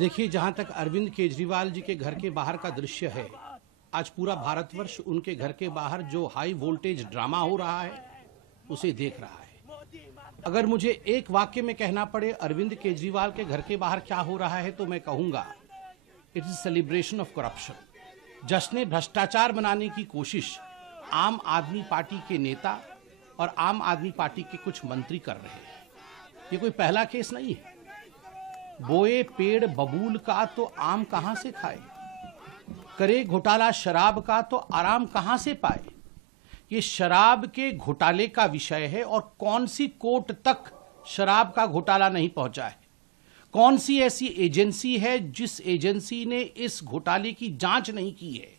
देखिए, जहां तक अरविंद केजरीवाल जी के घर के बाहर का दृश्य है, आज पूरा भारतवर्ष उनके घर के बाहर जो हाई वोल्टेज ड्रामा हो रहा है उसे देख रहा है। अगर मुझे एक वाक्य में कहना पड़े अरविंद केजरीवाल के घर के बाहर क्या हो रहा है तो मैं कहूंगा it is celebration of corruption. जश्न भ्रष्टाचार बनाने की कोशिश आम आदमी पार्टी के नेता और आम आदमी पार्टी के कुछ मंत्री कर रहे हैं। ये कोई पहला केस नहीं है। बोए पेड़ बबूल का तो आम कहां से खाए, करे घोटाला शराब का तो आराम कहां से पाए। ये शराब के घोटाले का विषय है और कौन सी कोर्ट तक शराब का घोटाला नहीं पहुंचा है। कौन सी ऐसी एजेंसी है जिस एजेंसी ने इस घोटाले की जांच नहीं की है,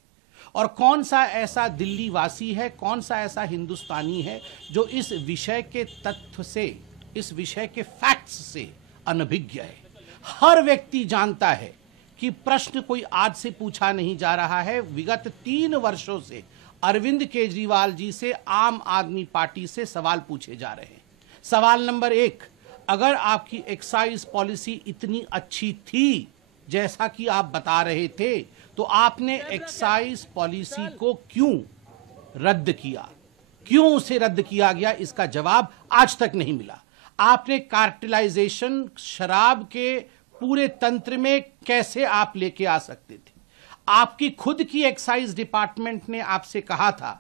और कौन सा ऐसा दिल्ली वासी है, कौन सा ऐसा हिंदुस्तानी है जो इस विषय के तथ्य से, इस विषय के फैक्ट्स से अनभिज्ञ है। हर व्यक्ति जानता है कि प्रश्न कोई आज से पूछा नहीं जा रहा है। विगत 3 वर्षों से अरविंद केजरीवाल जी से आम आदमी पार्टी से सवाल पूछे जा रहे हैं। सवाल नंबर 1, अगर आपकी एक्साइज पॉलिसी इतनी अच्छी थी जैसा कि आप बता रहे थे तो आपने एक्साइज पॉलिसी को क्यों रद्द किया, क्यों उसे रद्द किया गया, इसका जवाब आज तक नहीं मिला। आपने कार्टेलाइजेशन शराब के पूरे तंत्र में कैसे आप लेके आ सकते थे। आपकी खुद की एक्साइज डिपार्टमेंट ने आपसे कहा था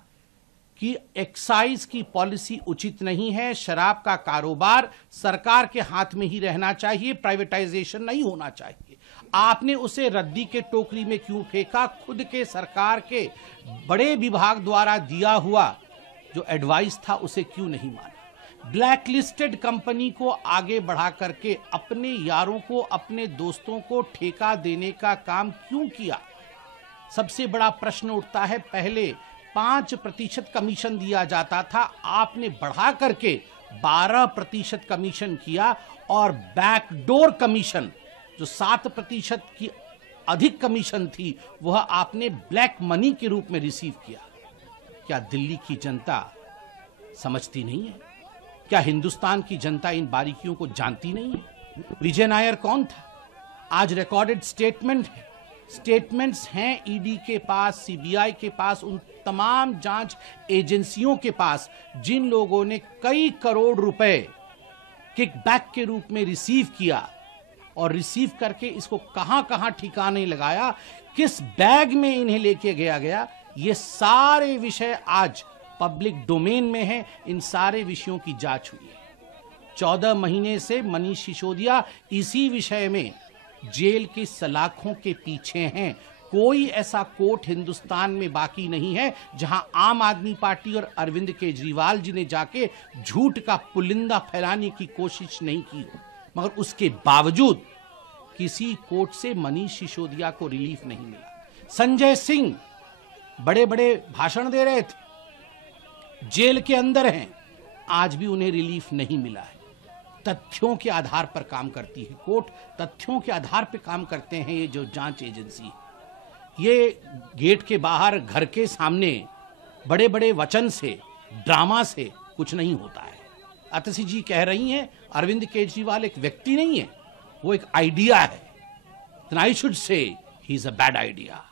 कि एक्साइज की पॉलिसी उचित नहीं है, शराब का कारोबार सरकार के हाथ में ही रहना चाहिए, प्राइवेटाइजेशन नहीं होना चाहिए। आपने उसे रद्दी के टोकरी में क्यों फेंका। खुद के सरकार के बड़े विभाग द्वारा दिया हुआ जो एडवाइस था उसे क्यों नहीं माना। ब्लैक लिस्टेड कंपनी को आगे बढ़ा करके अपने यारों को, अपने दोस्तों को ठेका देने का काम क्यों किया। सबसे बड़ा प्रश्न उठता है, पहले 5% कमीशन दिया जाता था, आपने बढ़ा करके 12% कमीशन किया, और बैकडोर कमीशन जो 7% की अधिक कमीशन थी वह आपने ब्लैक मनी के रूप में रिसीव किया। क्या दिल्ली की जनता समझती नहीं है? क्या हिंदुस्तान की जनता इन बारीकियों को जानती नहीं है? विजय नायर कौन था? आज रिकॉर्डेड स्टेटमेंट है, स्टेटमेंट्स हैं ईडी के पास, सीबीआई के पास, उन तमाम जांच एजेंसियों के पास जिन लोगों ने कई करोड़ रुपए किकबैक के रूप में रिसीव किया, और रिसीव करके इसको कहां कहां ठिकाने लगाया, किस बैग में इन्हें लेके गया। ये सारे विषय आज पब्लिक डोमेन में है। इन सारे विषयों की जांच हुई है। 14 महीने से मनीष सिसोदिया इसी विषय में जेल की सलाखों के पीछे हैं। कोई ऐसा कोर्ट हिंदुस्तान में बाकी नहीं है जहां आम आदमी पार्टी और अरविंद केजरीवाल जी ने जाके झूठ का पुलिंदा फैलाने की कोशिश नहीं की हो, मगर उसके बावजूद किसी कोर्ट से मनीष सिसोदिया को रिलीफ नहीं मिला। संजय सिंह बड़े बड़े भाषण दे रहे थे, जेल के अंदर हैं, आज भी उन्हें रिलीफ नहीं मिला है। तथ्यों के आधार पर काम करती है कोर्ट, तथ्यों के आधार पर काम करते हैं ये जो जांच एजेंसी है। ये गेट के बाहर, घर के सामने बड़े बड़े वचन से, ड्रामा से कुछ नहीं होता है। अतसी जी कह रही हैं अरविंद केजरीवाल एक व्यक्ति नहीं है, वो एक आइडिया है। I should say he is a bad idea.